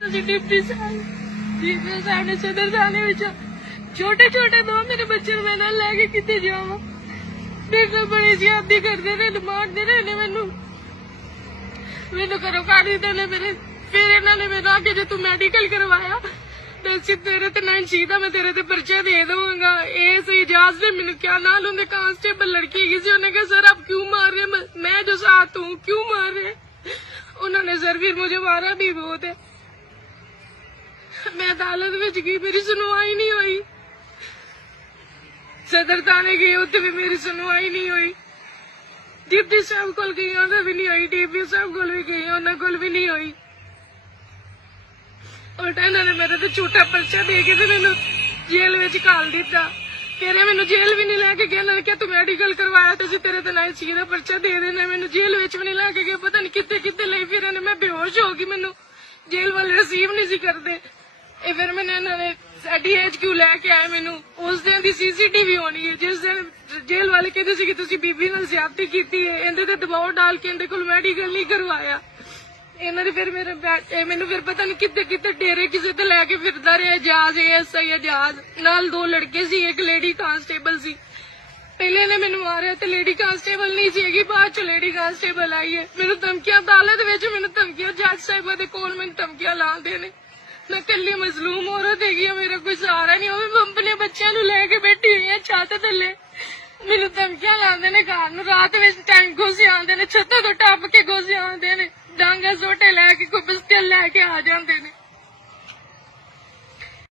deputy साहब ने सदर थाने छोटे छोटे दो मेरे बच्चे मैं लैके कितने जावा मेरे को बड़ी ज्यादा करते रहे मारते रहे मैनू घरों काट दिते मेरे फिर इन्होंने मेरे आके जो तू मेडिकल करवाया तेरे ते नाइन सीधा मैं तेरे ते पर्चा दे दूंगा इस इजाज ने मैंने क्या नाल उन्हें कांस्टेबल लड़की की उन्हें कहा सर आप क्यों मार रहे मैं जो साथ हूँ क्यों मार रहे उन्होंने सर फिर मुझे मारा भी बहुत है मैं अदालत में गई मेरी सुनवाई नहीं हुई सदर थाने गई उत्थे भी मेरी सुनवाई नहीं हुई डिप्टी साहब को गई उन्हें भी नहीं हुई डीपी साहब को भी गई उन्हें को भी नहीं हुई उल्टा इन्होंने मेरे तो झूठा पर्चा दे के मैंने जेल में घाल दिता फिर मैंने जेल भी नहीं लैके गया इन्होंने क्या तू मेडिकल करवाया तो तेरे तो ना सी का पर्चा दे देना मैंने जेल में भी नहीं लैके गया पता नहीं कितने कितने ले फिर मैं बेहोश हो गई मैनू जेल वाले रिसीव नहीं सी करते फिर मैंने इन्होंने DHQ लैके आए मैनू उस दिन की CCTV होनी है जिस दिन जेल वाले कहते कि बीबी नाल ज्यादती की है इन्हें ते दबाव डाल के इन्हें को मेडिकल नहीं करवाया इन्होंने फिर मैनू फिर पता नहीं कितने कितने डेरे किसी ते लैके फिरदा रहा एजाज ASI एजाज नाल दो लड़के सी एक लेडी कांस्टेबल सी पहले ने मैनू मारिया तो लेडी कांस्टेबल नहीं सी बाद च लेडी कांस्टेबल आई है मैनू धमकियां अदालत विच मैनू धमकियां जज साहिबा दे कोल मैनू धमकियां लांदे ने मैं कली मजलूम औरत हैगी मेरा कोई सहारा नहीं मैं अपने बच्चों नू लेके बैठी हुई है छत थल्ले मैनू धमकियां लांदे ने घर नू रात विच टाइम घुस आंदे ने छत्तां तो टप के घुस आंदे ने डांगा सोटे लैके कोई पिस्टल लैके आ जांदे ने